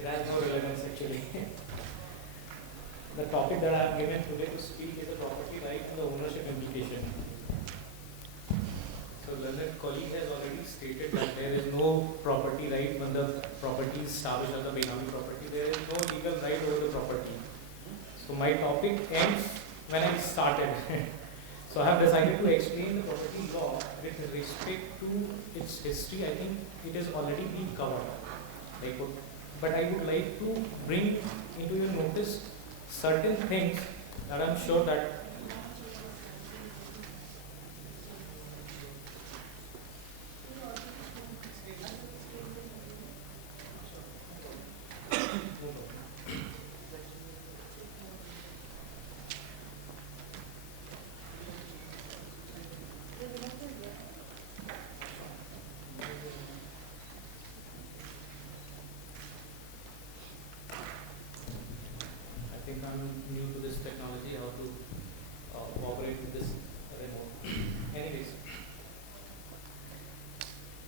It has no relevance actually. The topic that I have given today to speak is the property right and the ownership implication. So learned colleague has already stated that there is no property right when the property is established as a Benami property. There is no legal right over the property. So my topic ends when I started. So I have decided to explain the property law with respect to its history. I think it has already been covered. But I would like to bring into your notice certain things that I'm sure that I think I'm new to this technology, how to cooperate with this remote. Anyways,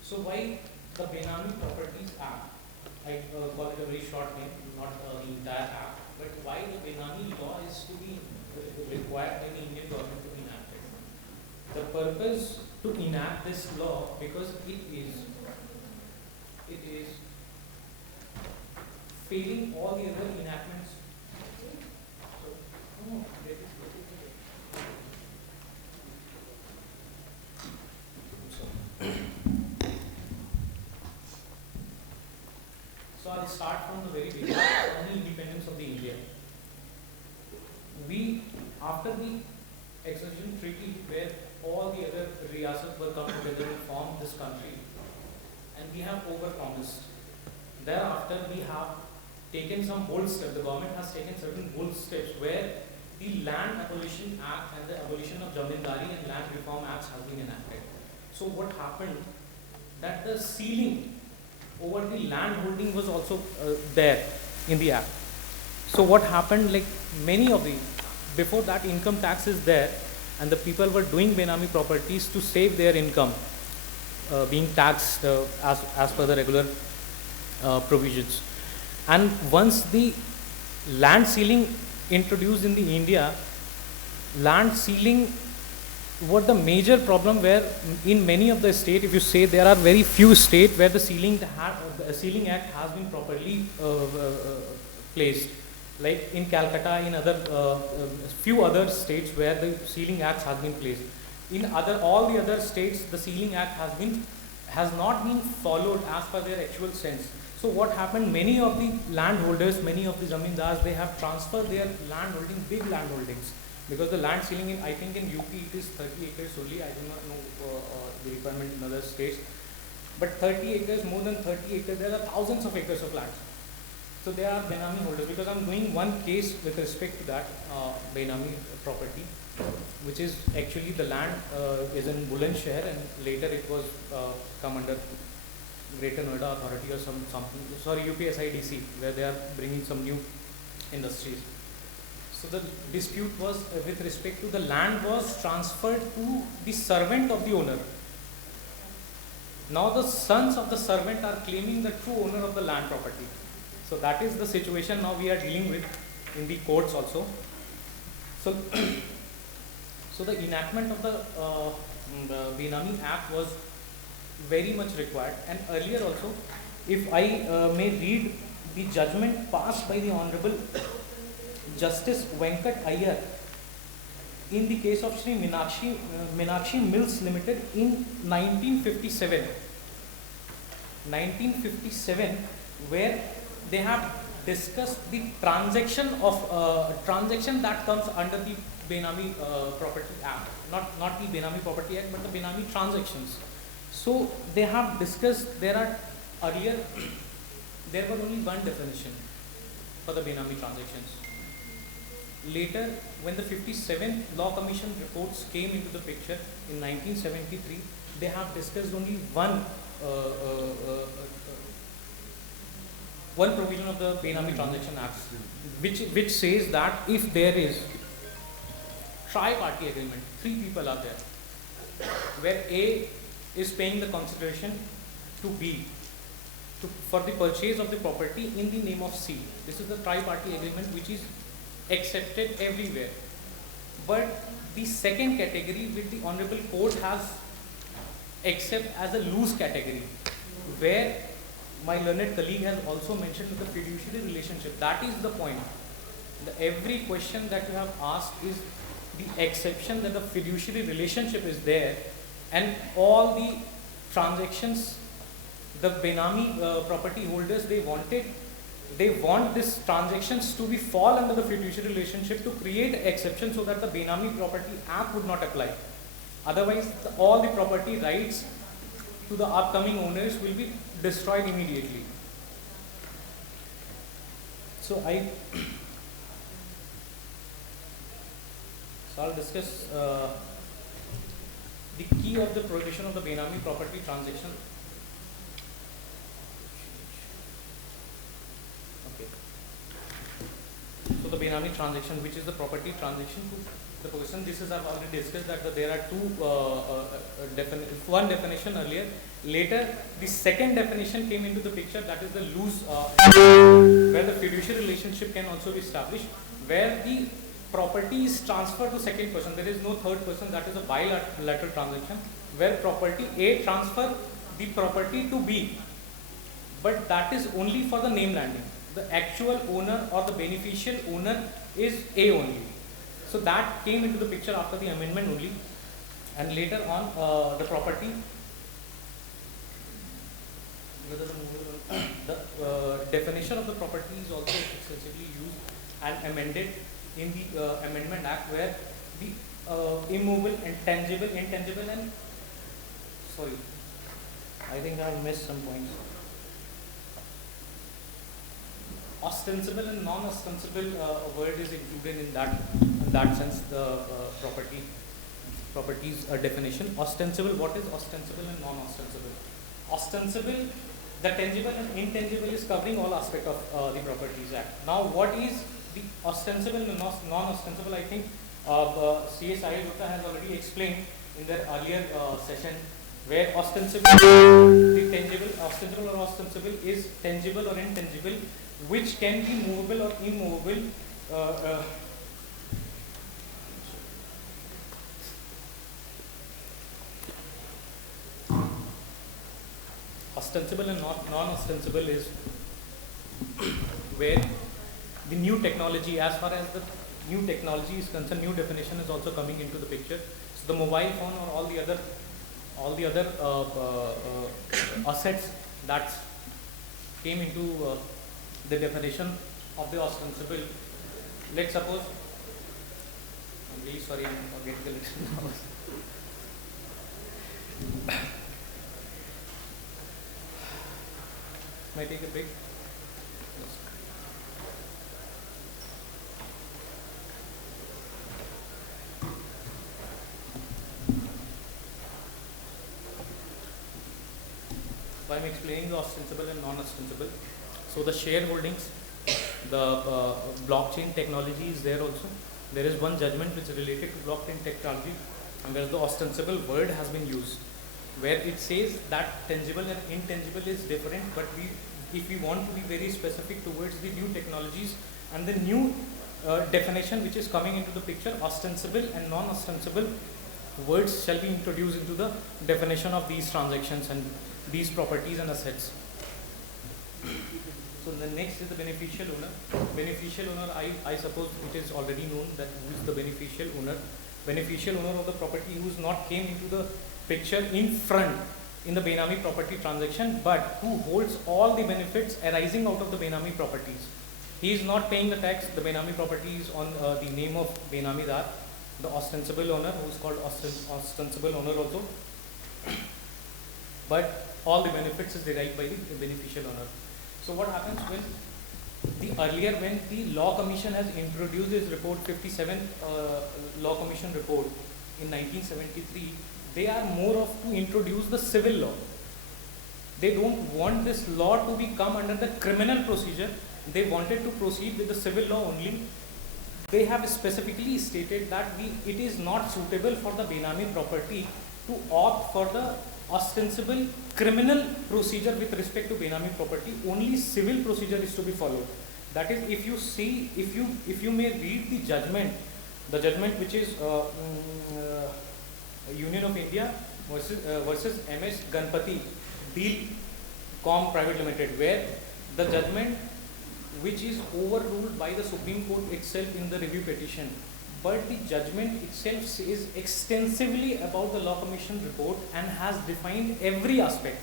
so why the Benami Properties Act? I call it a very short name, not the entire act, but why the Benami law is to be required by the Indian government to be enacted. The purpose to enact this law because it is failing all the other enactments. So I'll start from the very beginning, on the independence of the India. We, after the accession treaty where all the other riyasat were come together to form this country, and we have overpromised. Thereafter we have taken some bold steps. The government has taken certain bold steps where the Land Abolition Act and the Abolition of Jamindari and Land Reform Acts has been enacted. So what happened, that the ceiling over the land holding was also there in the act. So what happened, like many of the, before that income tax is there and the people were doing Benami properties to save their income being taxed as per the regular provisions. And once the land ceiling introduced in the India, land ceiling was the major problem where in many of the states, if you say there are very few states where the ceiling act has been properly placed. Like in Calcutta, in other few other states where the ceiling act has been placed. In all the other states, the ceiling act has not been followed as per their actual sense. So what happened, many of the landholders, many of the zamindars, they have transferred their land holding, big land holdings. Because the land ceiling in, I think in UP it is 30 acres only, I do not know the requirement in other states. But 30 acres, more than 30 acres, there are thousands of acres of land. So they are Benami holders, because I am doing one case with respect to that Benami property, which is actually the land is in Bulandshahr and later it was come under Greater Noida Authority or something, sorry, UPSIDC, where they are bringing some new industries. So the dispute was with respect to the land was transferred to the servant of the owner. Now the sons of the servant are claiming the true owner of the land property. So that is the situation now we are dealing with in the courts also. So, so the enactment of the Benami Act was very much required, and earlier also, if I may read the judgment passed by the Honorable Justice Venkat Iyer in the case of Sri Meenakshi Mills Limited in 1957. 1957, where they have discussed the transaction that comes under the Benami Property Act, not the Benami Property Act, but the Benami transactions. So they have discussed, earlier there was only one definition for the Benami transactions. Later, when the 57th Law Commission reports came into the picture in 1973, they have discussed only one provision of the Benami Transaction Act, which says that if there is tri-party agreement, three people are there, where A is paying the consideration to B, for the purchase of the property in the name of C. This is the tri-party agreement which is accepted everywhere. But the second category which the Honorable Court has accepted as a loose category, where my learned colleague has also mentioned the fiduciary relationship. That is the point. Every question that you have asked is the exception that the fiduciary relationship is there, and all the transactions, the Benami property holders, they want this transactions to be fall under the fiduciary relationship to create exception so that the Benami Property Act would not apply. Otherwise, all the property rights to the upcoming owners will be destroyed immediately. So I'll discuss the key of the prohibition of the Benami property transaction. Okay. So the Benami transaction, which is the property transaction to the possession. This is I've already discussed that there are one definition earlier. Later, the second definition came into the picture, that is the loose, where the fiduciary relationship can also be established, where the property is transferred to second person. There is no third person. That is a bilateral transaction where property A transfer the property to B, but that is only for the name landing. The actual owner or the beneficial owner is A only. So that came into the picture after the amendment only, and later on the property, the definition of the property is also extensively used and amended in the Amendment Act, where the immovable and intangible and sorry, I think I missed some points. Ostensible and non-ostensible word is included in that sense. The properties definition. Ostensible. What is ostensible and non-ostensible? Ostensible, the tangible and intangible, is covering all aspects of the Properties Act. Now, what is the ostensible and non-ostensible? I think CSI Gupta has already explained in their earlier session, where ostensible, the tangible, ostensible or ostensible is tangible or intangible, which can be movable or immovable. Ostensible and non-ostensible is where the new technology, as far as the new technology is concerned, new definition is also coming into the picture. So the mobile phone or all the other assets that came into the definition of the ostensible. Let's suppose, I'm really sorry, I'm getting a little nervous. May I take a break? Yes. So I'm explaining the ostensible and non-ostensible. So the shareholdings, the blockchain technology is there also. There is one judgment which is related to blockchain technology, and where the ostensible word has been used, where it says that tangible and intangible is different, but if we want to be very specific towards the new technologies and the new definition which is coming into the picture, ostensible and non-ostensible words shall be introduced into the definition of these transactions and these properties and assets. So the next is the beneficial owner. Beneficial owner, I suppose it is already known that who is the beneficial owner. Beneficial owner of the property who is not came into the picture in front in the Benami property transaction, but who holds all the benefits arising out of the Benami properties. He is not paying the tax. The Benami property is on the name of Benami Dar, the ostensible owner, who is called ostensible owner also. But all the benefits is derived by the beneficial owner. So what happens when when the Law Commission has introduced its report 57 Law Commission report in 1973, they are more of to introduce the civil law. They don't want this law to become under the criminal procedure. They wanted to proceed with the civil law only. They have specifically stated that it is not suitable for the Benami property to opt for the ostensible criminal procedure with respect to Benami property. Only civil procedure is to be followed. That is, if you see, if you may read the judgment which is Union of India versus MS Ganpati Deal Com Private Limited, where the judgment which is overruled by the Supreme Court itself in the review petition, but the judgment itself says extensively about the Law Commission report and has defined every aspect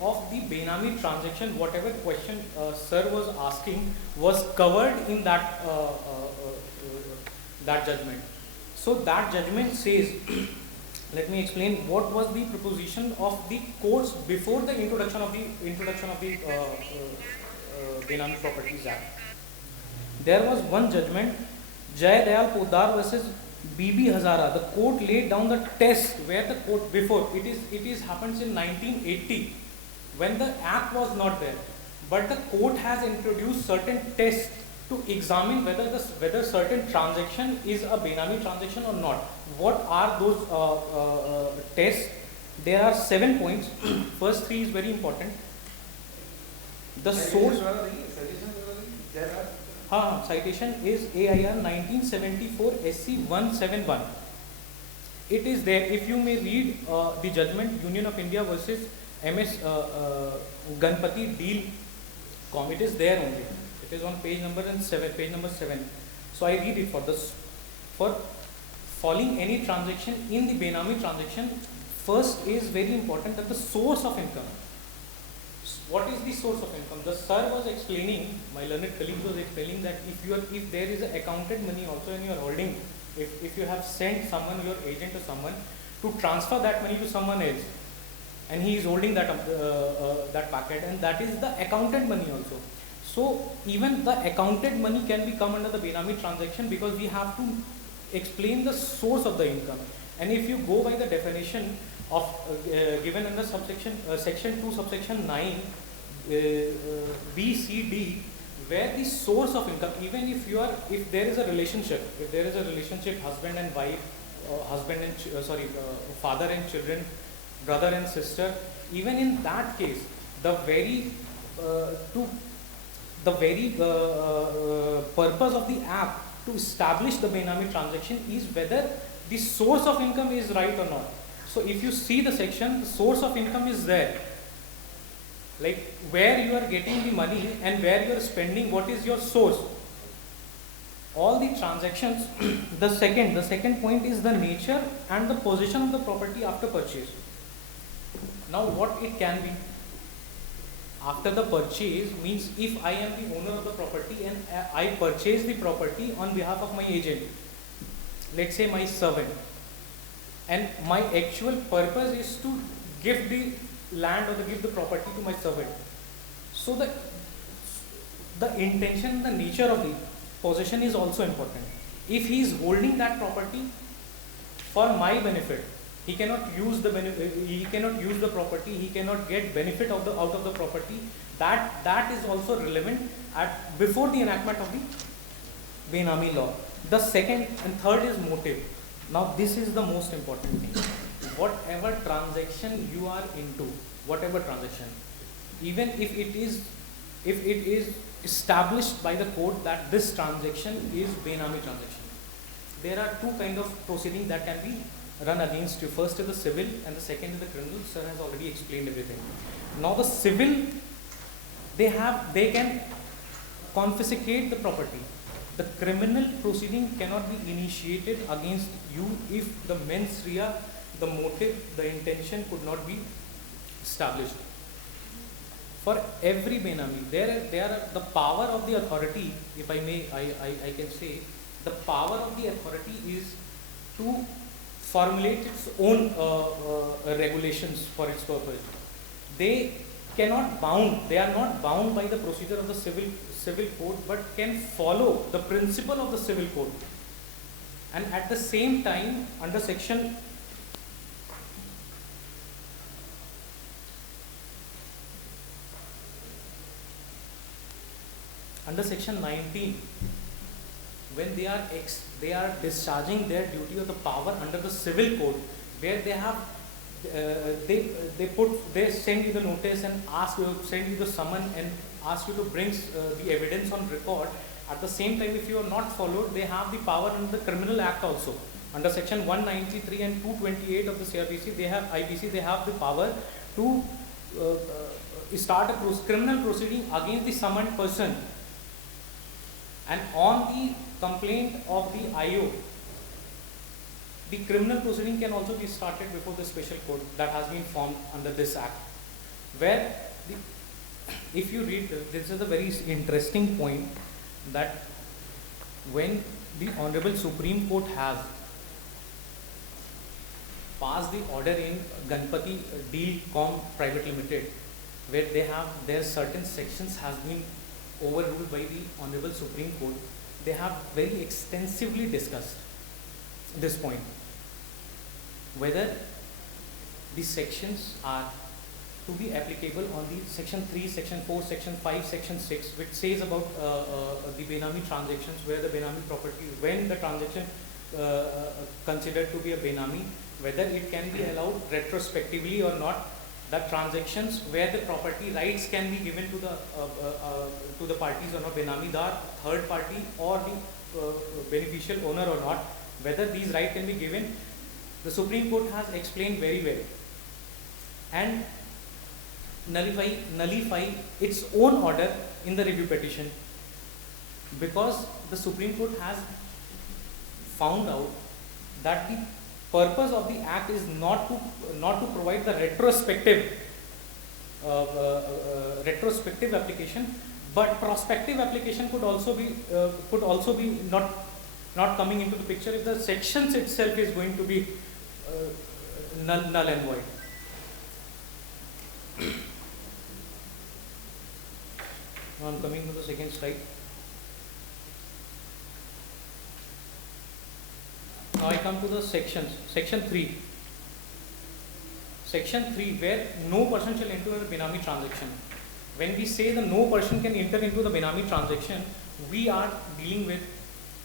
of the Benami transaction. Whatever question sir was asking was covered in that that judgment. So that judgment says, let me explain what was the proposition of the courts before the introduction of the Benami Properties Act. There was one judgment, Jay Dayal Poddar versus BB Hazara. The court laid down the test where the court before it is happens in 1980 when the act was not there, but the court has introduced certain tests to examine whether certain transaction is a Benami transaction or not. What are those tests? There are 7 points. First 3 is very important. The source. Citation is AIR 1974 SC 171. It is there. If you may read the judgment Union of India versus MS Ganpati Deal Com, it is there only. It is on page number 7. So I read it for this. For following any transaction in the Benami transaction, first is very important that the source of income. What is the source of income? The sir was explaining, my learned colleague was explaining that if there is accounted money also in your holding, if you have sent someone, your agent or someone, to transfer that money to someone else, and he is holding that that packet, and that is the accounted money also. So even the accounted money can be come under the Benami transaction, because we have to explain the source of the income. And if you go by the definition of given under section 2 subsection 9 B, C, D, where the source of income, even if there is a relationship, husband and wife, father and children, brother and sister, even in that case, the very purpose of the act to establish the Benami transaction is whether the source of income is right or not. So if you see the section, the source of income is there, like where you are getting the money and where you are spending, what is your source. All the transactions. the second point is the nature and the position of the property after purchase. Now what it can be after the purchase means, if I am the owner of the property and I purchase the property on behalf of my agent, let's say my servant, and my actual purpose is to give the land or to give the property to my servant. So the intention, the nature of the possession is also important. If he is holding that property for my benefit, he cannot use the property, he cannot get benefit out of the property. That is also relevant before the enactment of the Benami law. The second and third is motive. Now this is the most important thing. Whatever transaction you are into, whatever transaction, even if it is established by the court that this transaction is Benami transaction, there are two kind of proceedings that can be run against you. First is the civil and the second is the criminal. Sir has already explained everything. Now the civil, they can confiscate the property. The criminal proceeding cannot be initiated against you if the mens rea, the motive, the intention could not be established. For every Benami, there are the power of the authority, if I may, I can say, the power of the authority is to formulate its own regulations for its purpose. They are not bound by the procedure of the civil code, but can follow the principle of the civil code. And at the same time, under section 19, when they are discharging their duty of the power under the civil code, where they have they send you the notice and send you the summon and ask you to bring the evidence on record. At the same time, if you are not followed, they have the power under the Criminal Act also. Under section 193 and 228 of the CRPC, they have the power to start a criminal proceeding against the summoned person. And on the complaint of the IO, the criminal proceeding can also be started before the special court that has been formed under this act. Where, if you read, this is a very interesting point, that when the Honorable Supreme Court has passed the order in Ganpati Dealcom Private Limited, where their certain sections has been overruled by the Honorable Supreme Court, they have very extensively discussed this point, whether the sections are to be applicable on the section 3, section 4, section 5, section 6, which says about the Benami transactions, where the Benami property, when the transaction considered to be a Benami, whether it can be allowed retrospectively or not, the transactions where the property rights can be given to the parties on a Benamidar, third party, or the beneficial owner or not, whether these rights can be given, the Supreme Court has explained very well, and nullify its own order in the review petition, because the Supreme Court has found out that the purpose of the act is not to provide the retrospective application, but prospective application could also be not coming into the picture if the sections itself is going to be null and void. Now I am coming to the second slide. Now I come to the sections. Section 3. Section 3, where no person shall enter a Benami transaction. When we say the no person can enter into the Benami transaction, we are dealing with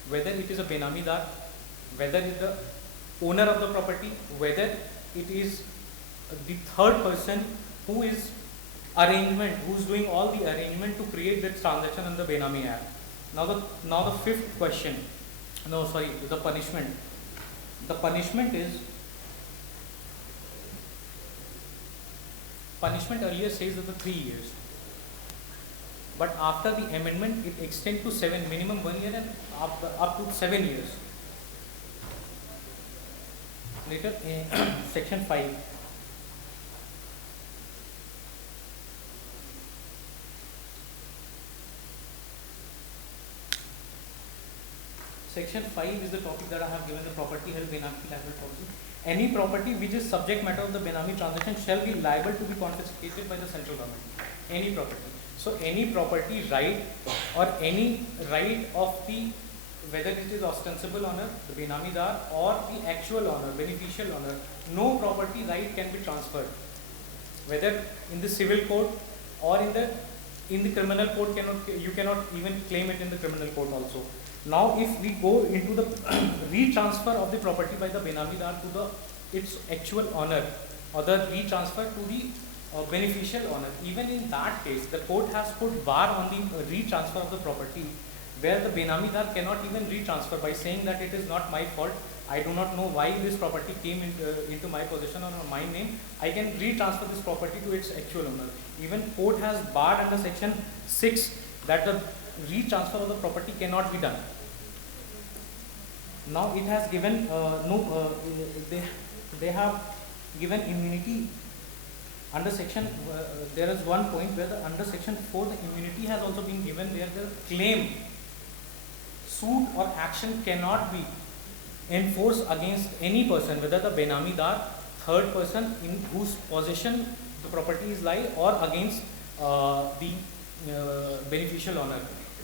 whether it is a Benamidar, whether it is the owner of the property, whether it is the third person who is doing all the arrangement to create that transaction on the Benami Act. Now the fifth question. The punishment. The punishment earlier says that the 3 years, but after the amendment it extends to 7, minimum 1 year and up to 7 years. Later, section 5. Section 5 is the topic that I have given, the property held Benami liable policy. Any property which is subject matter of the Benami transaction shall be liable to be confiscated by the central government. Any property. So any property right or any right of the, whether it is ostensible owner, the Benamidar, or the actual owner, beneficial owner, no property right can be transferred. Whether in the civil court or in the criminal court, you cannot even claim it in the criminal court also. Now, if we go into the retransfer of the property by the Benamidar to its actual owner, or the retransfer to the beneficial owner, even in that case, the court has put bar on the retransfer of the property, where the Benamidar cannot even retransfer by saying that it is not my fault. I do not know why this property came into my possession or my name. I can retransfer this property to its actual owner. Even court has barred under section 6 that the retransfer of the property cannot be done. Now it has given they have given immunity under section. There is one point where under section 4 the immunity has also been given, where the claim, suit or action cannot be enforced against any person, whether the Benamidar, third person in whose possession the property is lie, or against the beneficial owner.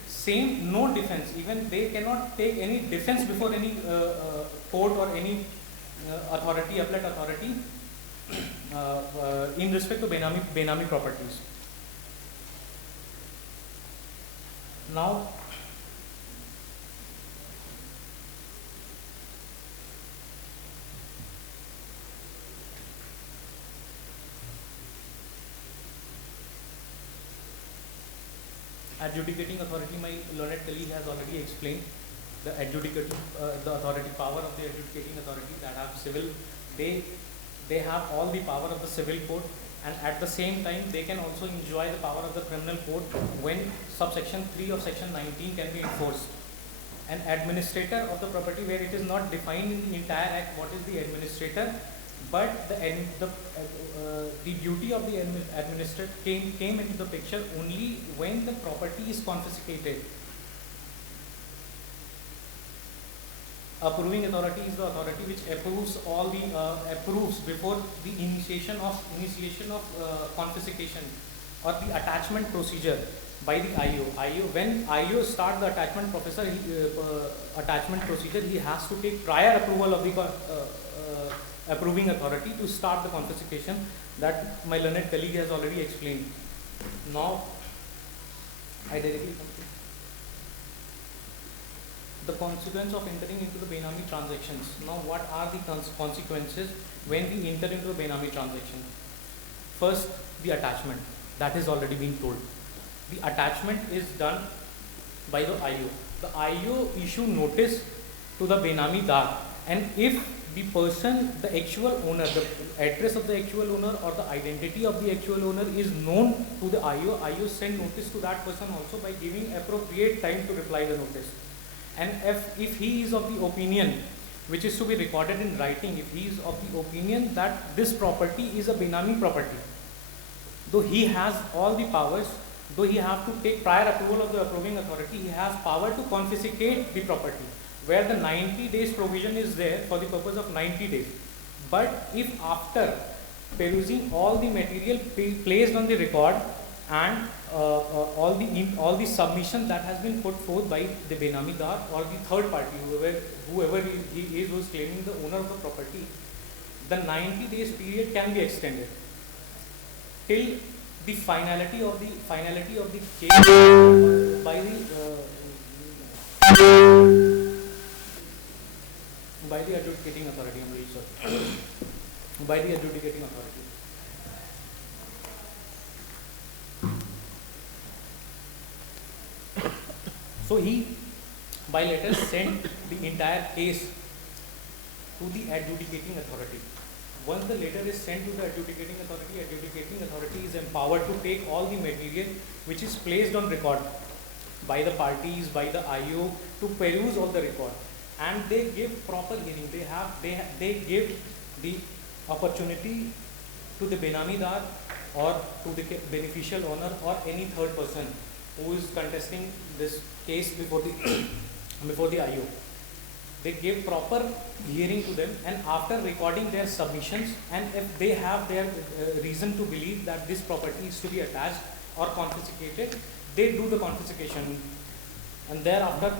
Same, no defense. Even they cannot take any defense before any court or any authority, appellate authority, in respect to Benami properties. Now, Adjudicating authority, my learned colleague has already explained. The adjudicating, the authority, power of the adjudicating authority that have civil, they have all the power of the civil code, and at the same time they can also enjoy the power of the criminal code when subsection 3 of section 19 can be enforced. An administrator of the property, where it is not defined in the entire act what is the administrator, but the duty of the administrator came into the picture only when the property is confiscated. Approving authority is the authority which approves all the approves before the initiation of confiscation or the attachment procedure by the IO. When IO start the attachment attachment procedure, he has to take prior approval of the approving authority to start the confiscation. That my learned colleague has already explained. Now I directly come to the consequence of entering into the Benami transactions. Now what are the consequences when we enter into a Benami transaction? First, the attachment, that has already been told. The attachment is done by the IO. The IO issue notice to the Benami dar, and if the person, the actual owner, the address of the actual owner or the identity of the actual owner is known to the IO send notice to that person also by giving appropriate time to reply the notice. And if he is of the opinion, which is to be recorded in writing, if he is of the opinion that this property is a Benami property, though he has all the powers, though he have to take prior approval of the approving authority, he has power to confiscate the property, where the 90 days provision is there for the purpose of 90 days. But if after perusing all the material placed on the record and all the submission that has been put forth by the Benamidar or the third party, whoever he is who is claiming the owner of the property, the 90 days period can be extended till the finality of the case by the adjudicating authority. I'm really sorry. By the adjudicating authority. So he by letter sent the entire case to the adjudicating authority. Once the letter is sent to the adjudicating authority is empowered to take all the material which is placed on record by the parties, by the IO, to peruse all the record, and they give proper hearing. They give the opportunity to the Benamidar or to the beneficial owner or any third person who is contesting this case before the IO. They give proper hearing to them, and after recording their submissions, and if they have their reason to believe that this property is to be attached or confiscated, they do the confiscation. And thereafter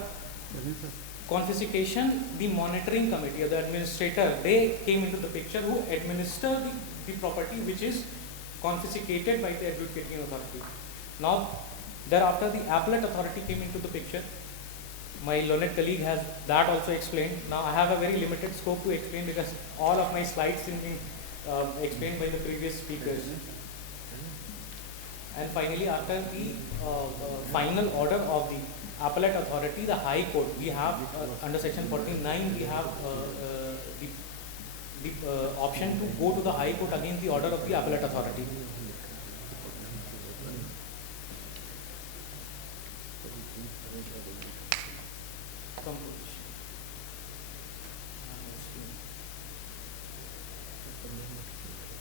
confiscation, the monitoring committee or the administrator, they came into the picture, who administer the property which is confiscated by the adjudicating authority. Now thereafter the appellate authority came into the picture. My learned colleague has that also explained. Now I have a very limited scope to explain because all of my slides have been explained by the previous speakers. And finally, after the final order of the appellate authority, the High Court, we have under section 49, we have the option to go to the High Court against the order of the appellate authority.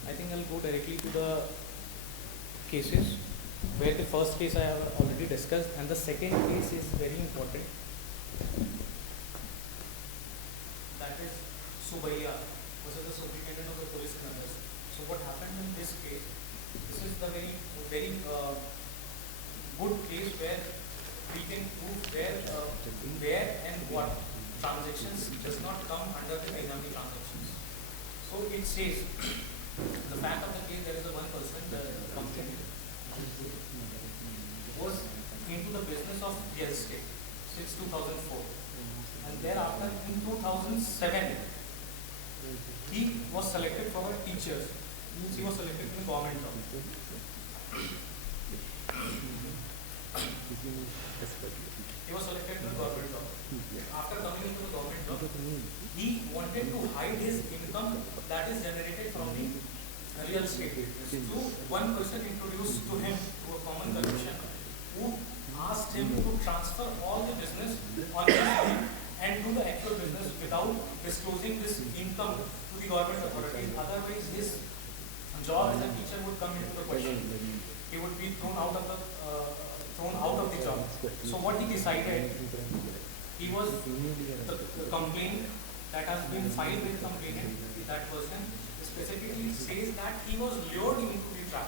I think I'll go directly to the cases, where the first case I have already discussed and the second case is very important. That is Subaiya versus the superintendent of the police and others. So what happened in this case? This is the very good case where we can prove where and what transactions does not come under the Benami transactions. So it says, the fact of the case, there is a one person, the company was into the business of real estate since 2004, and thereafter in 2007 he was selected for a teacher. He was selected in the government job. he was selected to the government job. After coming into the government job, he wanted to hide his income that is generated from the real estate business. So one person introduced to him to a common condition who asked him to transfer all the business on his name and do the actual business without disclosing this income to the government authorities. Otherwise, his job as a teacher would come into the question. He would be thrown out of the job. So what he decided, he was the complaint that has been filed with complainant, that person specifically says that he was lured into the trap.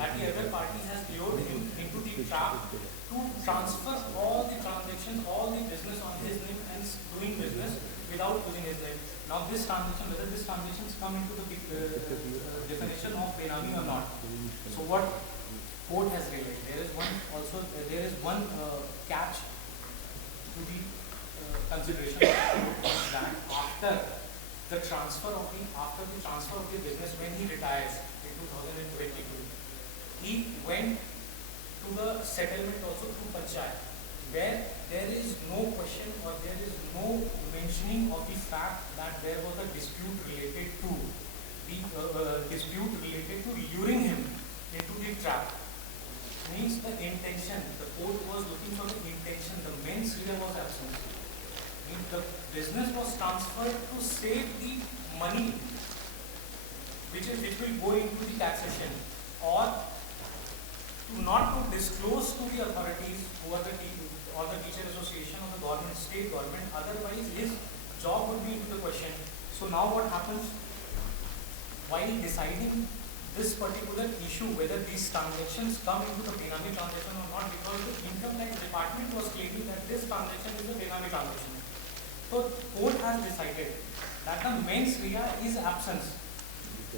That the other party has lured him into the trap to transfer all the transactions, all the business on his name and doing business without using his name. Now this transaction, whether this transactions come into the definition of Benami or not. So what court has realized, there is one catch to the consideration that after the transfer of the business, when he retires in 2022, he went to the settlement also through Panchayat, where there is no question or there is no mentioning of the fact that there was a dispute related to luring him into the trap. Means the intention, the court was looking for the intention, the mens rea was absent. Means the business was transferred to save the money which will go into the taxation, or to not to disclose to the authorities or the teacher association or the government, state government, otherwise his job would be into the question. So now what happens, while deciding this particular issue, whether these transactions come into the Benami transaction or not, because the income tax department was claiming that this transaction is a Benami transaction. So court has decided that the mens rea is absence.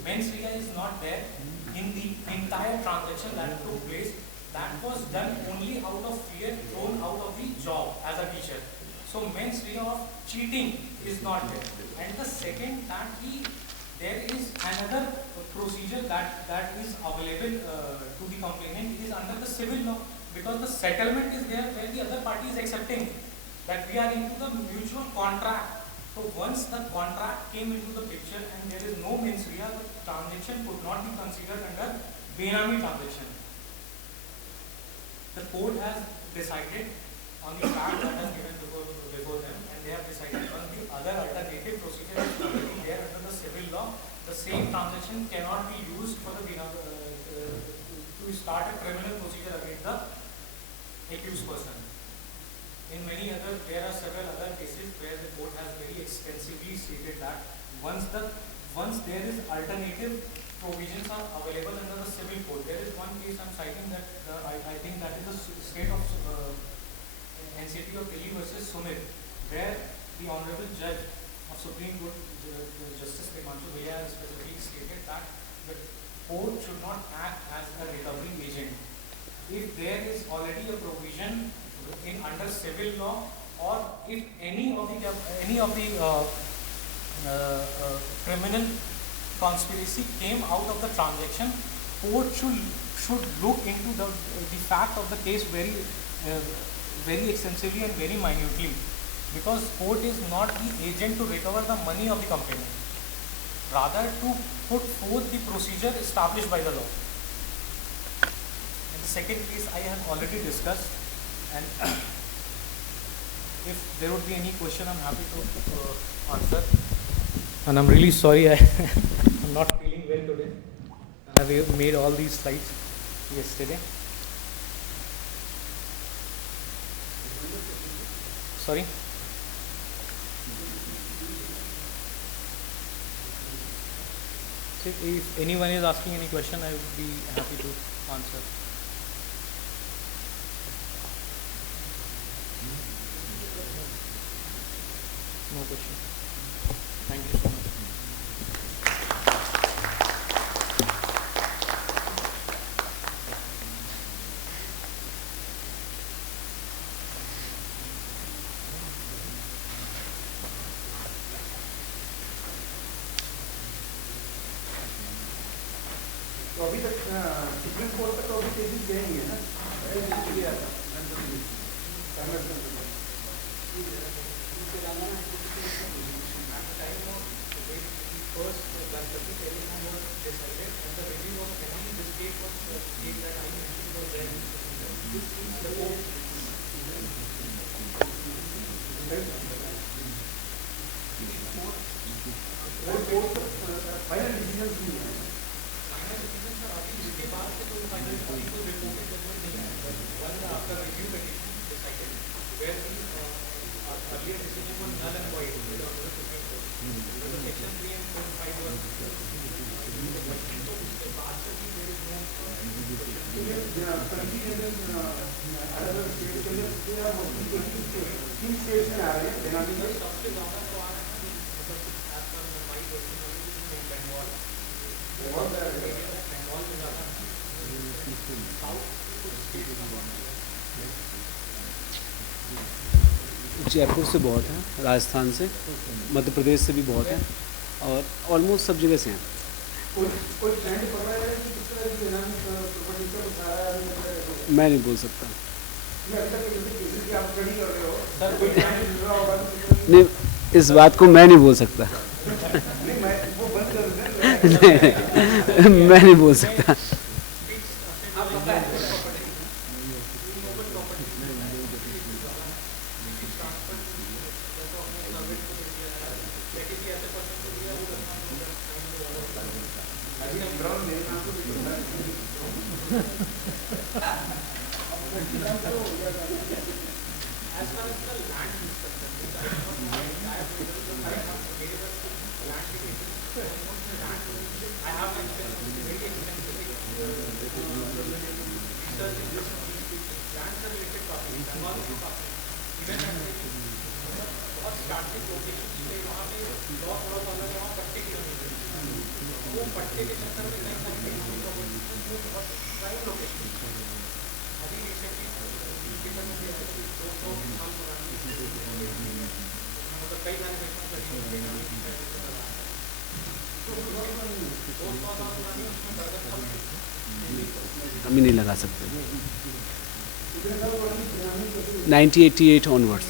Mens rea is not there in the entire transaction that took place. That was done only out of fear, thrown out of the job as a teacher. So mens rea of cheating is not there. And the second, that there is another procedure that is available to the complainant is under the civil law, because the settlement is there where the other party is accepting that we are into the mutual contract. So once the contract came into the picture and there is no mens rea, the transaction could not be considered under Benami transaction. The court has decided on the fact that has given before them, and they have decided on the other alternative procedure is already there under the civil law. The same transaction cannot be used for the to start a criminal procedure against the accused person. There are several other cases where the court has very extensively stated that once there is alternative provisions are available under the civil code. There is one case I'm citing that I think that is the state of NCT of Delhi versus Sumit, where the Honorable Judge of Supreme Court, Justice Himanshu Bhaiya, has specifically stated that the court should not act as a recovery agent. If there is already a provision in under civil law, or if any of the criminal conspiracy came out of the transaction, court should look into the fact of the case very extensively and very minutely, because court is not the agent to recover the money of the company, rather to put forth the procedure established by the law. And the second case I have already discussed, and if there would be any question, I'm happy to answer. And I'm really sorry, I'm not feeling well today. I made all these slides yesterday. Sorry? So if anyone is asking any question, I would be happy to answer. No question. Thank you so much. तो अभी तक supreme court तक तो अभी cases गए नहीं है ना। जयपुर से बहुत है, राजस्थान से, मध्य प्रदेश से भी बहुत है, और ऑलमोस्ट सब जगह से हैं। मैं नहीं बोल सकता। नहीं, इस बात को मैं नहीं बोल सकता। नहीं, मैं नहीं बोल सकता। हम ही नहीं लगा सकते। 1988 onwards.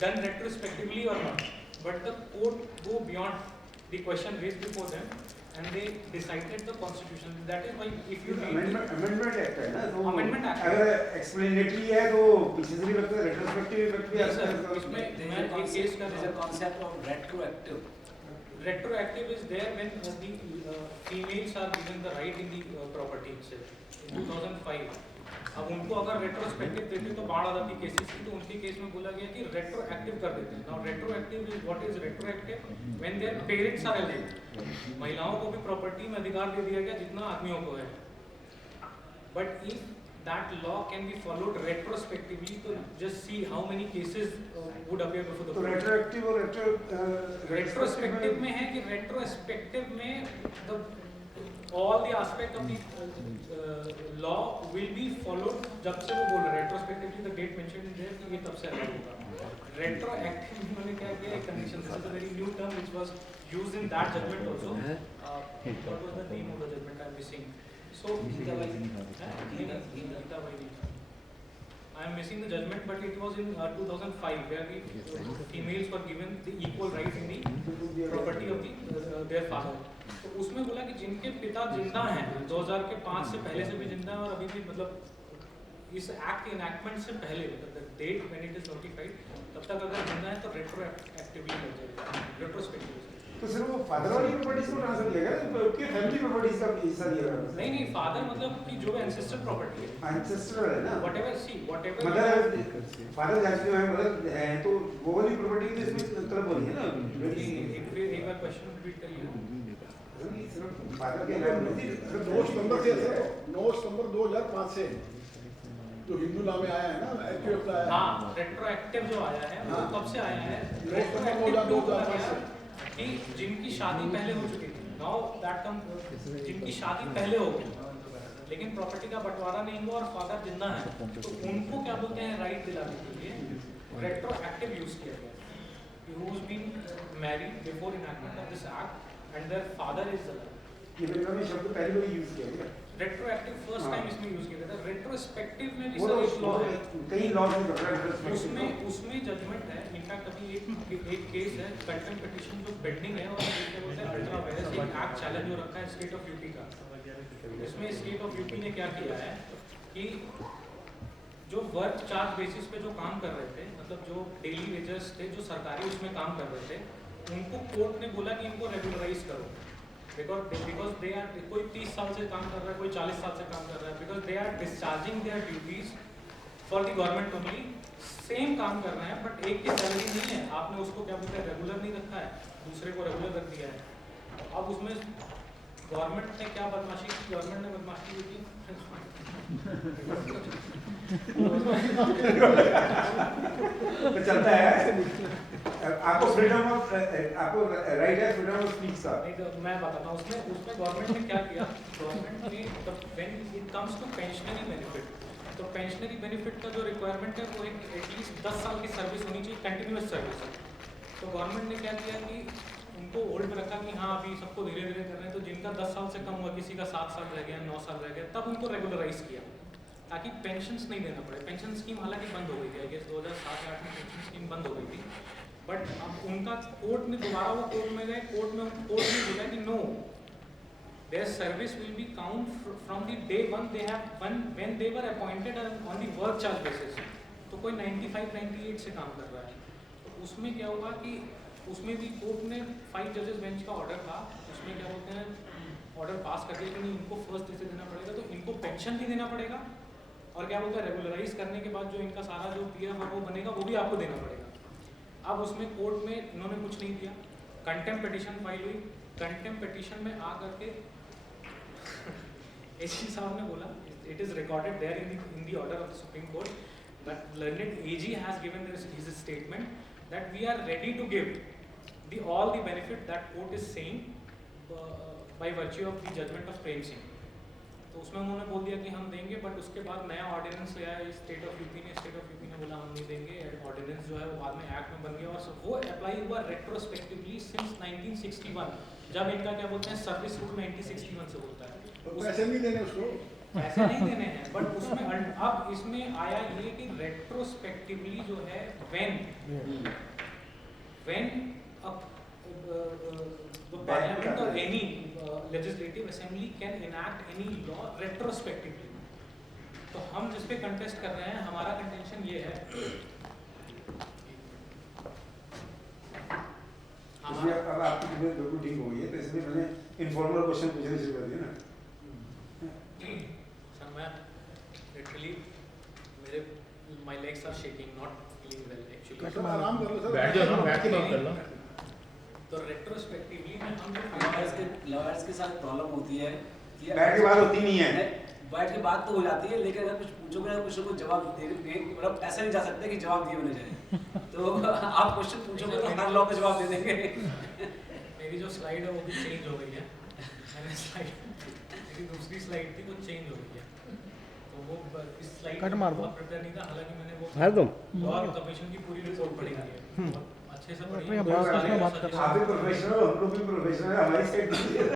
Done retrospectively or not, but the court go beyond the question raised before them and they decided the constitution. That is why if you read amendment act है ना, तो amendment act अगर explanatory है तो पीछे से भी लगता है, retrospective इफेक्ट भी आता है। इसमें मैं एक केस का there is a concept of retroactive. Retroactive is there when the females are given the right in the property itself in 2005. अब उनको अगर रेट्रोस्पेक्टिव देते तो बाढ़ आ जाती केसेस की, तो उनके केस में बोला गया कि रेट्रोएक्टिव कर देते हैं। Now retroactive is what is retroactive? When their parents are eligible. महिलाओं को भी प्रॉपर्टी में अधिकार दे दिया गया जितना आदमियों को है। But if that law can be followed retrospectively, तो just see how many cases would appear before the तो court. retroactive और retrospective में है कि retrospective में the all the aspect of the law will be followed जब से वो बोल रहे हैं retrospectively the date mentioned in there कि ये तब से अलग होगा. Retroactive में उन्होंने क्या किया एक condition, this is a very new term which was used in that judgment also. What was the name of the judgment I'm missing? So I am missing the judgment, but it was in 2005 where the females were given the equal rights in the property of the their father. तो उसमें बोला कि जिनके पिता जिंदा हैं 2005 से पहले से भी जिंदा हैं और अभी भी मतलब इस एक्ट के इनैक्टमेंट से पहले मतलब date when it is notified तब तक अगर जिंदा है तो रेट्रोएक्टिवली लग जाएगा रेट्रोस्पेक्टिव. तो सिर्फ वो फादर वाली प्रॉपर्टीज को ट्रांसफर किया गया उसके फैमिली प्रॉपर्टीज का हिस्सा दिया गया. नहीं फादर मतलब कि जो एंसेस्टर प्रॉपर्टी है एंसेस्टर है ना व्हाटएवर मतलब फादर जाति जो है मतलब है तो वो वाली प्रॉपर्टी भी इसमें तलब हो रही है ना. एक बार क्वेश्चन रिपीट करिए. फादर के नाम नोट्स नंबर से नोट्स नंबर 2005 से जो हिंदू लॉ में आया है ना एक्टिव आया है. हाँ रेट्रोएक्टिव जो आया है वो कब से आया है नोट्स नंबर 2005 कि जिनकी शादी पहले हो चुकी थी नाउ दैट कम जिनकी शादी पहले हो गई लेकिन प्रॉपर्टी का बंटवारा नहीं हुआ और फादर जिंदा है तो उनको क्या बोलते हैं राइट दिलाने के लिए रेट्रोएक्टिव यूज किया गया who has been married before enactment of this act and their father is alive. ये बेनामी शब्द पहले भी यूज किया गया. रेट्रोएक्टिव फर्स्ट टाइम इसमें यूज किया गया था. रेट्रोस्पेक्टिव में भी वो सर एक लॉ है कई लॉ में रेट्रोस्पेक्टिव उसमें जजमेंट है. इनफैक्ट अभी एक केस है कंटेम्प्ट पिटीशन जो पेंडिंग है और क्या बोलते हैं अल्ट्रा वायरस एक एक्ट चैलेंज हो रखा है स्टेट ऑफ यूपी का. इसमें स्टेट ऑफ यूपी ने क्या किया है कि जो वर्क चार्ज बेसिस पे जो काम कर रहे थे मतलब जो डेली वेजर्स थे जो सरकारी उसमें काम कर रहे थे उनको कोर्ट ने बोला कि इनको रेगुलराइज करो बिकॉज दे आर कोई 30 साल से काम कर रहा है कोई 40 साल से काम कर रहा है because they are discharging their duties for the government only. Same काम कर रहे हैं बट एक की सैलरी नहीं है. आपने उसको क्या बोलते हैं रेगुलर नहीं रखा है दूसरे को रेगुलर रख दिया है. अब उसमें गवर्नमेंट ने क्या बदमाशी की गवर्नमेंट ने बदमाशी की चलता है. आपको फ्रीडम ऑफ आपको राइट है फ्रीडम ऑफ स्पीच का. नहीं तो मैं बताता हूँ उसमें गवर्नमेंट ने क्या किया. गवर्नमेंट ने when it comes to pensionary benefit तो पेंशनरी बेनिफिट का जो रिक्वायरमेंट है वो एक एटलीस्ट 10 साल की सर्विस होनी चाहिए कंटिन्यूस सर्विस. तो गवर्नमेंट ने क्या किया कि उनको होल्ड में रखा कि हाँ अभी सबको धीरे धीरे कर रहे हैं तो जिनका 10 साल से कम हुआ किसी का 7 साल रह गया 9 साल रह गया तब उनको रेगुलराइज किया ताकि पेंशन्स नहीं देना पड़े. पेंशन स्कीम हालांकि बंद हो गई थी आई गेस 2007-8 में पेंशन स्कीम बंद हो गई थी बट अब उनका कोर्ट ने दोबारा वो कोर्ट में गए कोर्ट ने बोला कि no their service will be count from the day one they have when they were appointed on the work charge basis. तो कोई 95-98 से काम कर रहा है तो उसमें क्या होगा कि उसमें भी कोर्ट ने 5 जजेस बेंच का ऑर्डर था उसमें क्या बोलते हैं ऑर्डर पास कर दिया कि नहीं इनको फर्स्ट जैसे देना पड़ेगा तो इनको पेंशन भी देना पड़ेगा और क्या बोलते हैं रेगुलराइज करने के बाद जो इनका सारा जो पीएफ वो बनेगा वो भी आपको देना पड़ेगा. अब उसमें कोर्ट में इन्होंने कुछ नहीं दिया. कंटेम्प्ट पिटीशन फाइल हुई. कंटेम्प्ट पिटीशन में आ करके एसी साहब ने बोला it is recorded there in the order of the supreme court that learned AG has given his statement that we are ready to give the all the benefit that court is saying by virtue of the judgment of Prem Singh. तो उसमें उन्होंने बोल दिया कि हम देंगे but उसके बाद नया ऑर्डिनेंस ले आया स्टेट ऑफ यूपी ने बोला हम नहीं देंगे. ऑर्डिनेंस जो है वो बाद में एक्ट में बन गया और वो अप्लाई हुआ रेट्रोस्पेक्टिवली सिंस 1961 जब इनका क्या बोलते हैं सर्विस रूल 1961 से होता है. पैसे नहीं देने उसको पैसे नहीं देने हैं बट उसमें अब इसमें आया ये कि रेट्रोस्पेक्टिवली जो है when the parliament or any legislative assembly can enact any law retrospectively. तो हम जिस पे कंटेस्ट कर रहे हैं हमारा कंटेंशन ये है अब आपकी तबीयत बिल्कुल ठीक हो गई है तो इसलिए मैंने इनफॉर्मल क्वेश्चन पूछने शुरू कर दिया ना. सर मैं लिटरली मेरे my legs are shaking not feeling well actually. आराम कर लो सर. बैठ जाओ बैठ के बात कर लो. तो रेट्रोस्पेक्टिवली में हम लॉयर्स के साथ प्रॉब्लम होती है कि बैठ के बात होती नहीं है. बैठ के बात तो हो जाती है, लेकिन अगर कुछ पूछोगे ना कुछ ना कुछ जवाब दे मतलब ऐसा नहीं जा सकता कि जवाब दिए बने जाए। तो आप क्वेश्चन पूछोगे तो हर लॉ का जवाब दे देंगे। मेरी जो स्लाइड है वो भी चेंज हो गई है। मैंने स्लाइड मेरी दूसरी स्लाइड थी वो चेंज हो गई है, तो वो इस स्लाइड कट मार दो। प्रिपेयर नहीं था, हालांकि मैंने वो है तो लॉ कमीशन की पूरी रिपोर्ट पढ़ी हुई है, अच्छे से पढ़ी अपनी है। बात कर रहे हैं। आप भी प्रोफेशनल हो, हम लोग भी प्रोफेशनल है, हमारी साइड